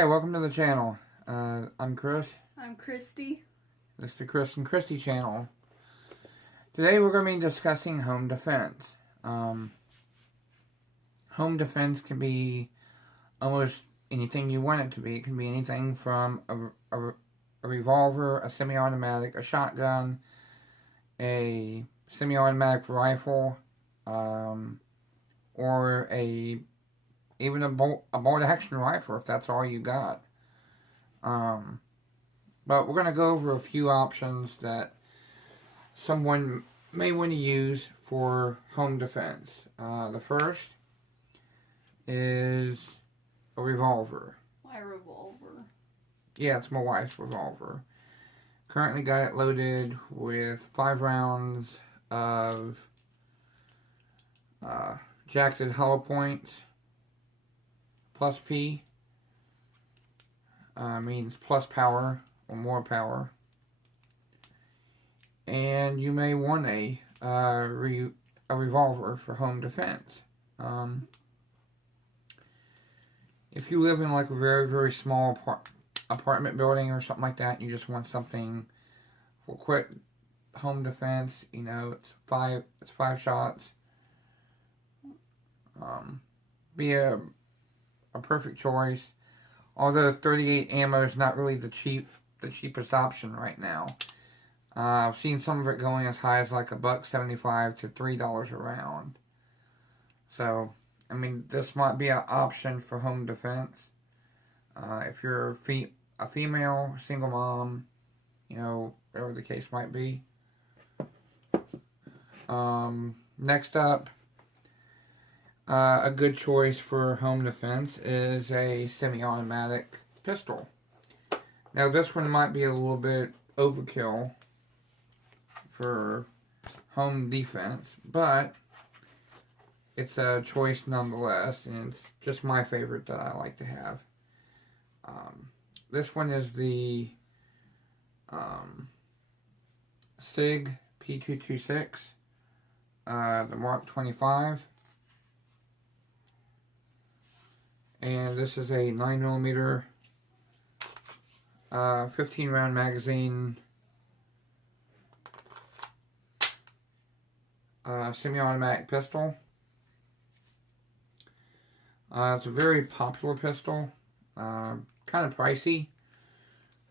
Hi, welcome to the channel. I'm Chris. I'm Christy. This is the Chris and Christy channel. Today we're going to be discussing home defense. Home defense can be almost anything you want it to be. It can be anything from a revolver, a semi-automatic, a shotgun, a semi-automatic rifle, or even a bolt-action rifle if that's all you got. But we're going to go over a few options that someone may want to use for home defense. The first is a revolver. My revolver. Yeah, it's my wife's revolver. Currently got it loaded with 5 rounds of jacketed hollow points. Plus P means plus power or more power. And you may want a revolver for home defense. If you live in like a very, very small apartment building or something like that, and you just want something for quick home defense, you know, it's five shots. Be a perfect choice. Although 38 ammo is not really the cheapest option right now. I've seen some of it going as high as like $1.75 to $3 a round. So, I mean, this might be an option for home defense. If you're a female, single mom, you know, whatever the case might be. Next up, a good choice for home defense is a semi-automatic pistol. Now this one might be a little bit overkill for home defense, but it's a choice nonetheless, and it's just my favorite that I like to have. This one is the SIG P226, the Mark 25. And this is a 9mm 15 round magazine semi-automatic pistol. It's a very popular pistol, kind of pricey.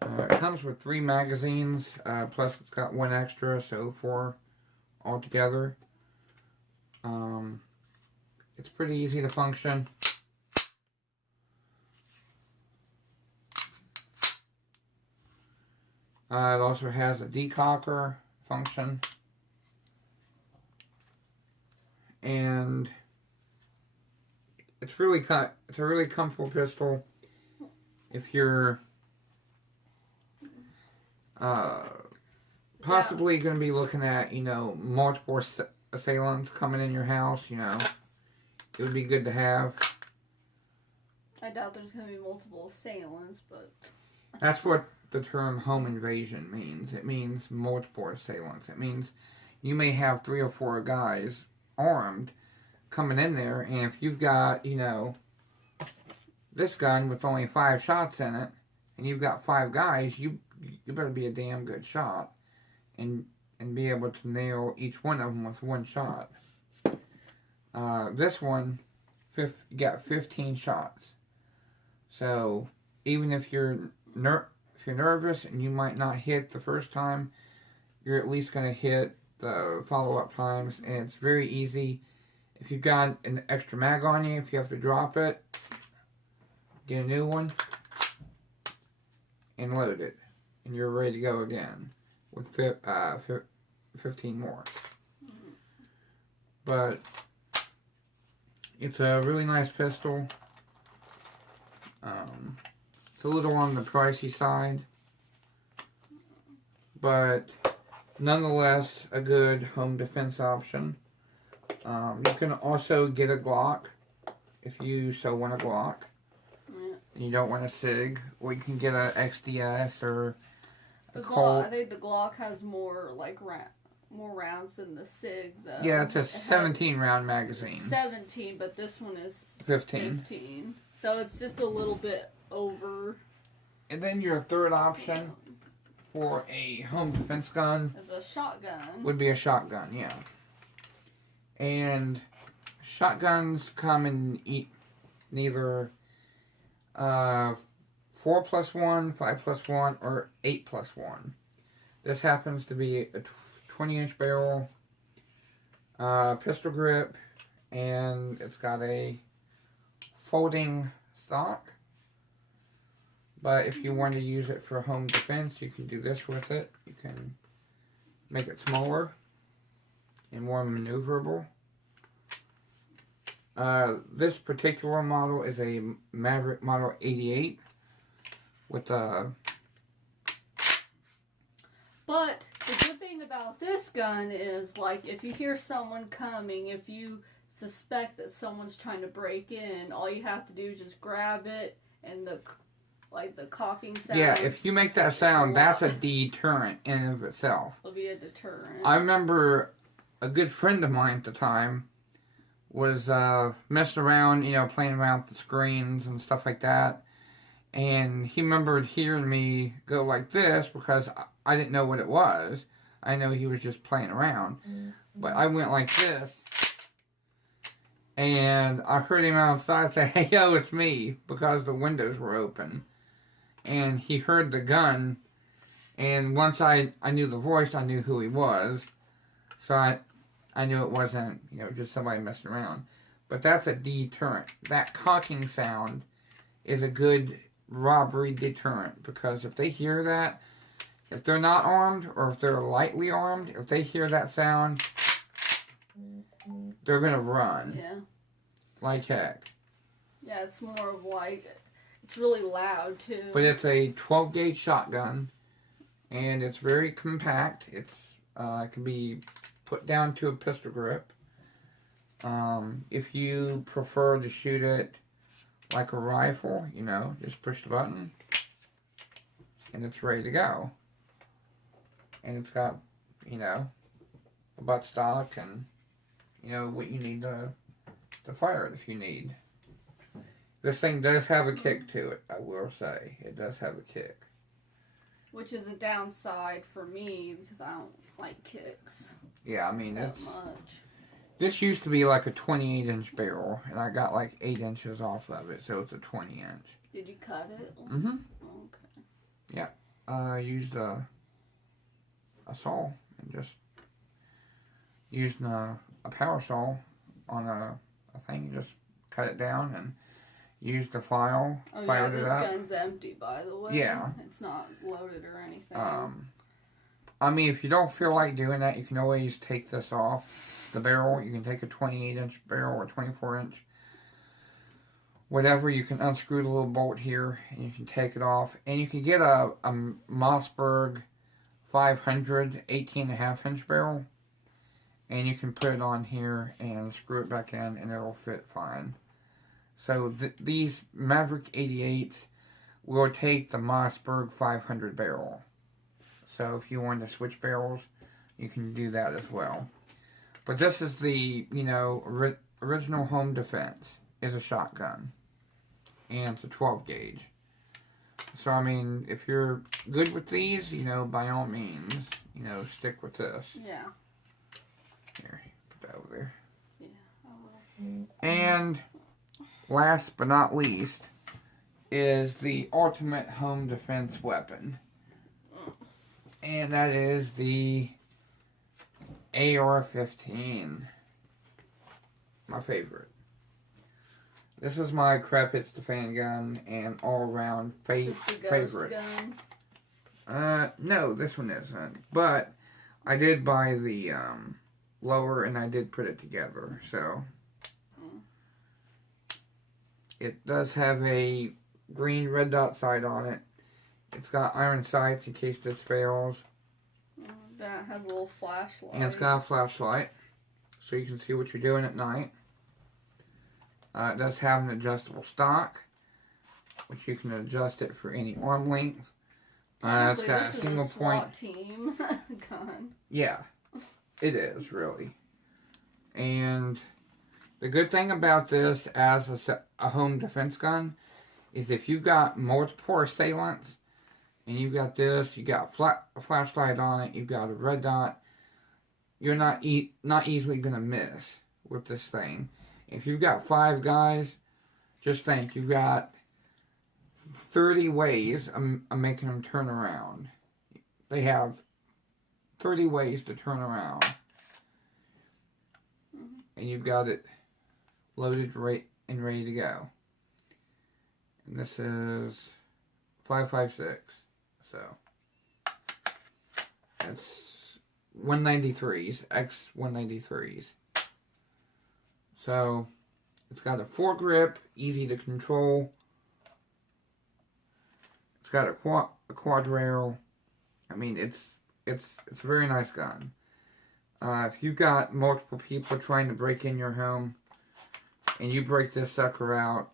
It comes with 3 magazines, plus it's got 1 extra, so 4 altogether. It's pretty easy to function. It also has a decocker function, and it's a really comfortable pistol if you're possibly going to be looking at, you know, multiple assailants coming in your house. You know, it would be good to have. I doubt there's going to be multiple assailants, but that's what the term home invasion means. It means multiple assailants. It means you may have 3 or 4 guys armed coming in there, and if you've got, you know, this gun with only 5 shots in it, and you've got 5 guys, you better be a damn good shot and be able to nail each one of them with 1 shot. This one, you got 15 shots. So even if you're nervous and you might not hit the first time, you're at least going to hit the follow-up times, and it's very easy. If you've got an extra mag on you, if you have to drop it, get a new one and load it, and you're ready to go again with 15 more. But it's a really nice pistol. It's a little on the pricey side, but nonetheless a good home defense option. You can also get a Glock if you so want a Glock. And you don't want a SIG, or you can get a XDS or a Colt. I think the Glock has more like more rounds than the SIG, though. Yeah, it's a 17 round magazine. 17, but this one is 15. 15. So it's just a little bit over. And then your third option for a home defense gun Is a shotgun. would be a shotgun, yeah. And shotguns come in either 4+1, 5+1, or 8+1. This happens to be a 20-inch barrel, pistol grip, and it's got a folding stock. But if you want to use it for home defense, you can do this with it. You can make it smaller and more maneuverable. This particular model is a Maverick Model 88 with a... But the good thing about this gun is, like, if you hear someone coming, if you suspect that someone's trying to break in, all you have to do is just grab it, and the cocking sound. Yeah, if you make that sound, that's a deterrent in and of itself. It'll be a deterrent. I remember a good friend of mine at the time was messing around, playing around with the screens and stuff like that. And he remembered hearing me go like this because I didn't know what it was. I know he was just playing around. But I went like this. And I heard him outside say, "Hey, yo, it's me," because the windows were open. And he heard the gun. And once I knew the voice, I knew who he was. So I knew it wasn't, just somebody messing around. But that's a deterrent. That cocking sound is a good robbery deterrent. Because if they hear that, if they're not armed or if they're lightly armed, if they hear that sound, they're going to run. Yeah. Like heck. Yeah, it's more of like, it's really loud too. But it's a 12-gauge shotgun. And it's very compact. It can be put down to a pistol grip. If you prefer to shoot it like a rifle, just push the button and it's ready to go. And it's got, a buttstock and, what you need to fire it if you need. This thing does have a kick to it, I will say. It does have a kick. Which is a downside for me because I don't like kicks. Yeah, I mean, that much. This used to be like a 28-inch barrel, and I got like 8 inches off of it, so it's a 20-inch. Did you cut it? Mm-hmm. Okay. Yeah. I used a saw and just used a power saw on a thing, just cut it down and used the file, fired it up. This gun's empty, by the way. Yeah. It's not loaded or anything. I mean, if you don't feel like doing that, you can always take this off the barrel. You can take a 28-inch barrel or 24-inch. Whatever, you can unscrew the little bolt here and you can take it off. And you can get a Mossberg 500 18.5-inch barrel. And you can put it on here and screw it back in and it'll fit fine. So these Maverick 88s will take the Mossberg 500 barrel. So if you want to switch barrels, you can do that as well. But this is the, original home defense is a shotgun. And it's a 12-gauge. So, I mean, if you're good with these, by all means, stick with this. Yeah. Here, put that over there. Yeah, I will. And last but not least is the ultimate home defense weapon. And that is the AR-15. My favorite. This is my crap hits the fan gun and all-around favorite. Gun? No, this one isn't. But I did buy the lower and I did put it together. So it does have a green red dot sight on it. It's got iron sights in case this fails. That has a little flashlight. And it's got a flashlight, so you can see what you're doing at night. It does have an adjustable stock, which you can adjust it for any arm length. It's got a single point. Team gun. Yeah, it is really. And the good thing about this as a home defense gun is if you've got multiple assailants, and you've got this, you got a flashlight on it, you've got a red dot, you're not easily going to miss with this thing. If you've got 5 guys, just think, you've got 30 ways of making them turn around. They have 30 ways to turn around. And you've got it loaded and ready to go. And this is 5.56. So that's 193s, X 193s. So it's got a foregrip, easy to control. It's got a quad rail. I mean, it's a very nice gun. If you've got multiple people trying to break in your home, and you break this sucker out,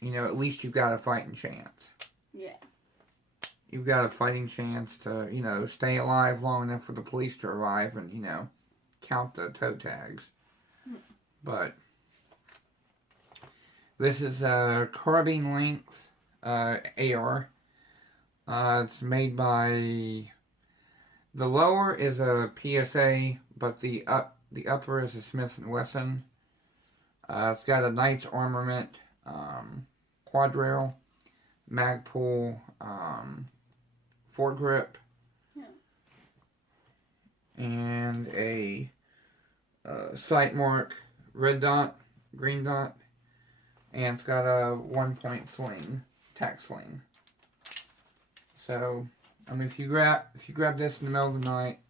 you know, at least you've got a fighting chance. Yeah. You've got a fighting chance to, you know, stay alive long enough for the police to arrive and, you know, count the toe tags. But this is a carbine length AR. It's made by, the lower is a PSA, but the upper is a Smith & Wesson. It's got a Knight's armament, quad rail, mag pull, foregrip, and a sight mark, red dot, green dot, and it's got a 1-point sling, tack sling. So, I mean, if you grab this in the middle of the night,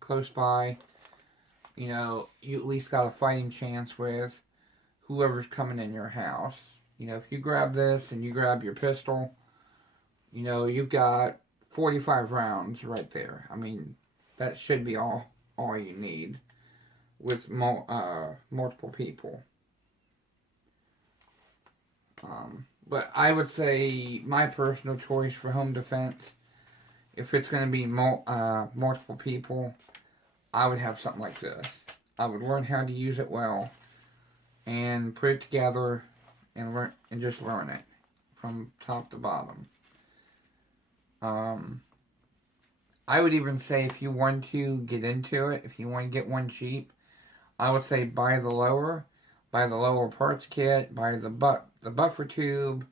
close by, you know, you at least got a fighting chance with whoever's coming in your house. You know, if you grab this and you grab your pistol, you know, you've got 45 rounds right there. I mean, that should be all you need with multiple people. But I would say my personal choice for home defense, if it's going to be multiple people, I would have something like this. I would learn how to use it well and put it together and just learn it from top to bottom. I would even say if you want to get into it, if you want to get one cheap, I would say buy the lower parts kit, buy the buffer tube,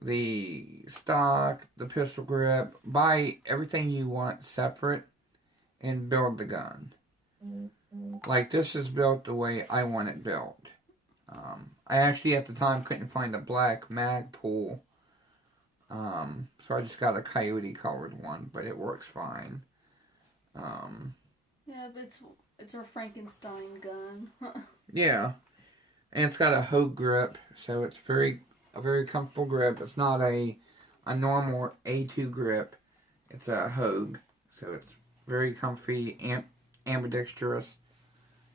the stock, the pistol grip, buy everything you want separate and build the gun. Like, this is built the way I want it built. I actually at the time couldn't find a black mag pull, so I just got a coyote colored one, but it works fine. Yeah, but it's a Frankenstein gun. Yeah, and it's got a Hogue grip, so it's a very comfortable grip. It's not a normal A2 grip. It's a Hogue, so it's very comfy, ambidextrous.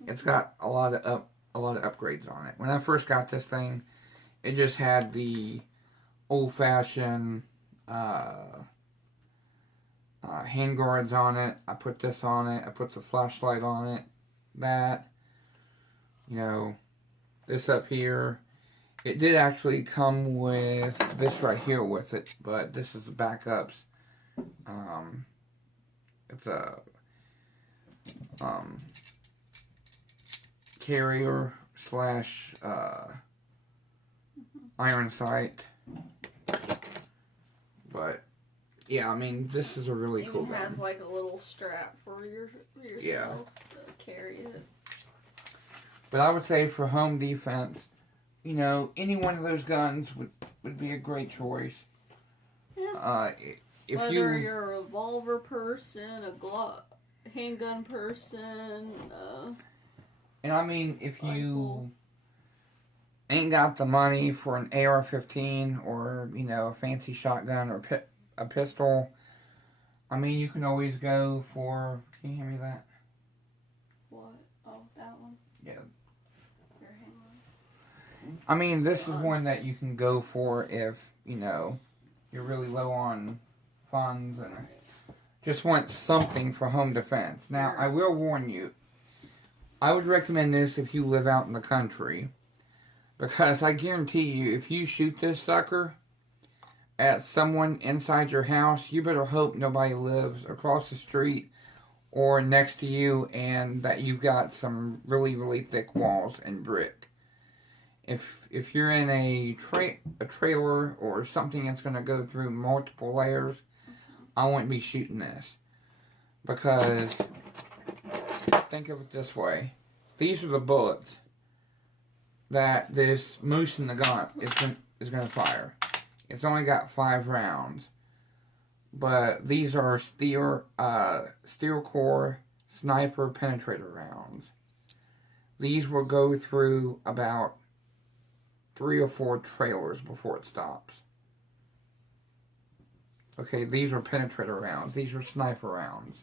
It's got a lot of upgrades on it. When I first got this thing, it just had the old-fashioned hand guards on it. I put this on it. I put the flashlight on it. That, you know, this up here. It did actually come with this right here with it, but this is the backups. It's a carrier slash iron sight. But yeah, I mean, this is a really cool gun. It has like a little strap for yourself to carry it. But I would say for home defense, you know, any one of those guns would be a great choice. Yeah. Whether you're a revolver person, a Glock handgun person, and I mean, if you ain't got the money for an AR-15 or, you know, a fancy shotgun or a pistol, I mean, you can always go for, can you hand me that? What? Oh, that one? Yeah. Here, hang on. I mean, this is one that you can go for if, you know, you're really low on funds and just want something for home defense. Now, I will warn you, I would recommend this if you live out in the country, because I guarantee you, if you shoot this sucker, at someone inside your house, you better hope nobody lives across the street or next to you and that you've got some really, really thick walls and brick. If you're in a trailer or something that's going to go through multiple layers, I wouldn't be shooting this. Because, think of it this way. These are the bullets that this moose in the gun is going to fire. It's only got 5 rounds. But these are steel core sniper penetrator rounds. These will go through about 3 or 4 trailers before it stops. Okay, these are penetrator rounds. These are sniper rounds.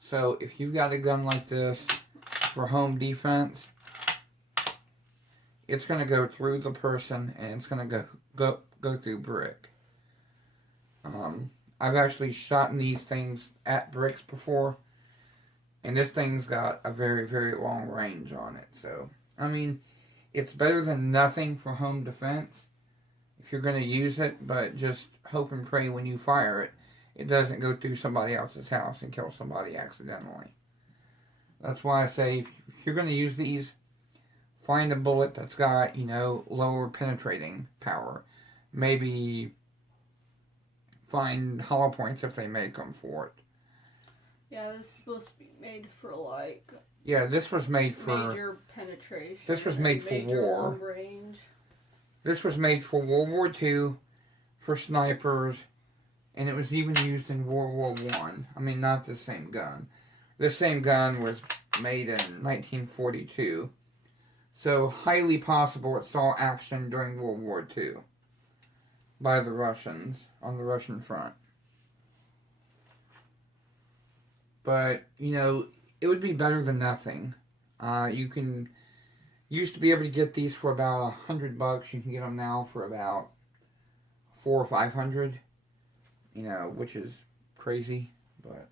So if you've got a gun like this for home defense, it's going to go through the person and it's going to go through brick. I've actually shot in these things at bricks before, and this thing's got a very, very long range on it. So, I mean, it's better than nothing for home defense if you're going to use it, but just hope and pray when you fire it, it doesn't go through somebody else's house and kill somebody accidentally. That's why I say if you're going to use these, find a bullet that's got, lower penetrating power. Maybe find hollow points if they make them for it. Yeah, this is supposed to be made for like... Yeah, this was made for... major penetration. This was made for war. Long range. This was made for World War II, for snipers, and it was even used in World War I. I mean, not the same gun. This same gun was made in 1942. So, highly possible it saw action during World War II by the Russians on the Russian front. But, it would be better than nothing. Used to be able to get these for about $100. You can get them now for about $400 or $500. Which is crazy, but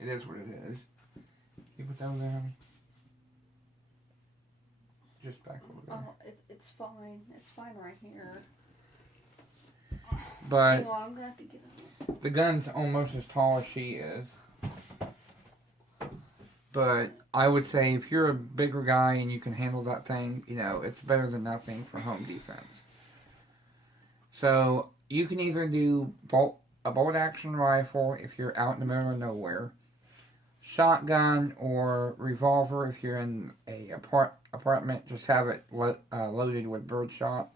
it is what it is. You put that on there, honey? Just back over there. Oh, it's fine. It's fine right here. But hang on, I'm gonna have to get it. The gun's almost as tall as she is. But I would say if you're a bigger guy and you can handle that thing, it's better than nothing for home defense. So you can either do a bolt action rifle if you're out in the middle of nowhere, shotgun or revolver if you're in a apartment. Just have it loaded with birdshot,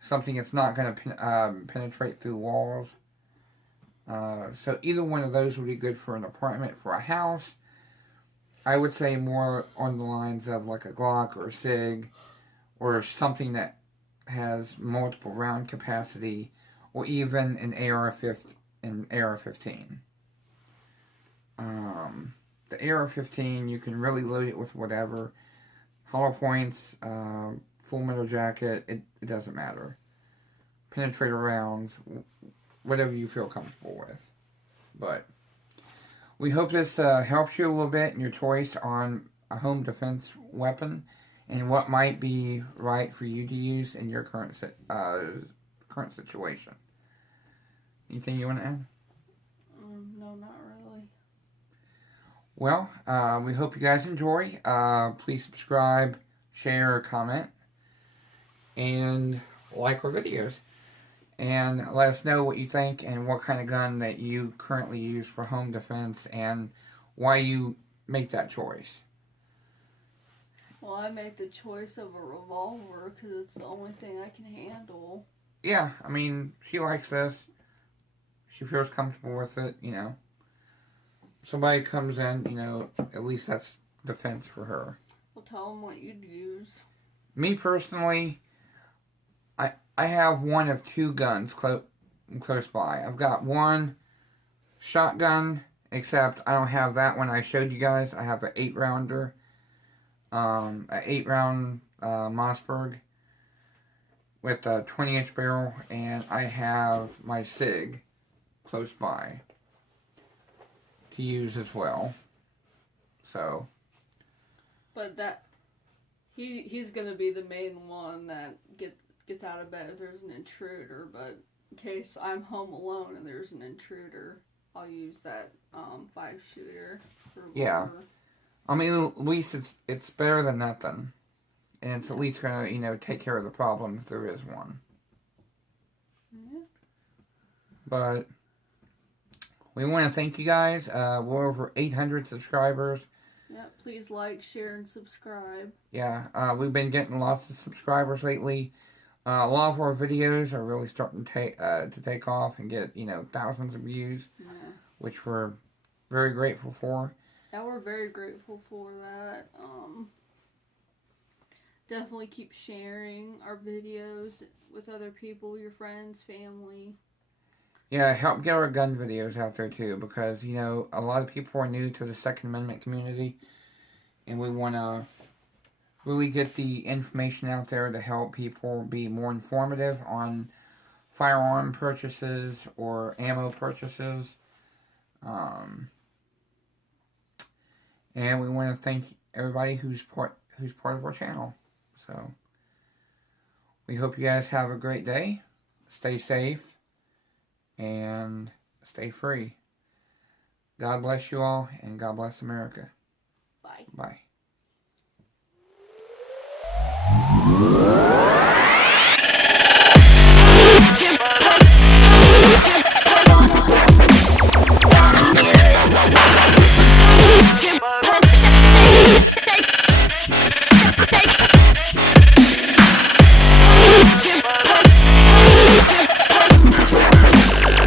something that's not going to penetrate through walls. So either one of those would be good for an apartment. For a house, I would say more on the lines of like a Glock or a SIG or something that has multiple round capacity, or even an AR-15. The AR-15, you can really load it with whatever. Hollow points, full metal jacket, it doesn't matter. Penetrator rounds, whatever you feel comfortable with. But we hope this helps you a little bit in your choice on a home defense weapon and what might be right for you to use in your current situation. Anything you want to add? No, not really. Well, we hope you guys enjoy. Please subscribe, share, comment, and like our videos. And let us know what you think and what kind of gun that you currently use for home defense and why you make that choice. Well, I make the choice of a revolver because it's the only thing I can handle. Yeah, I mean, she likes this. She feels comfortable with it, Somebody comes in, at least that's defense for her. Well, tell them what you'd use. Me personally, I have one of 2 guns close by. I've got one shotgun, except I don't have that one I showed you guys. I have an 8-rounder. An 8-round Mossberg with a 20-inch barrel, and I have my SIG close by to use as well. So, but he's gonna be the main one that gets out of bed if there's an intruder, but in case I'm home alone and there's an intruder, I'll use that 5-shooter. Yeah. I mean, at least it's better than nothing. And it's at least going to, take care of the problem if there is one. Yeah. But we want to thank you guys. We're over 800 subscribers. Yeah, please like, share, and subscribe. Yeah, we've been getting lots of subscribers lately. A lot of our videos are really starting to take off and get, thousands of views. Yeah. Which we're very grateful for. Yeah, we're very grateful for that. Definitely keep sharing our videos with other people, your friends, family. Yeah, help get our gun videos out there too, because, a lot of people are new to the Second Amendment community, and we want to really get the information out there to help people be more informative on firearm purchases or ammo purchases. And we want to thank everybody who's part of our channel. So, we hope you guys have a great day. Stay safe. And stay free. God bless you all, and God bless America. Bye. Bye.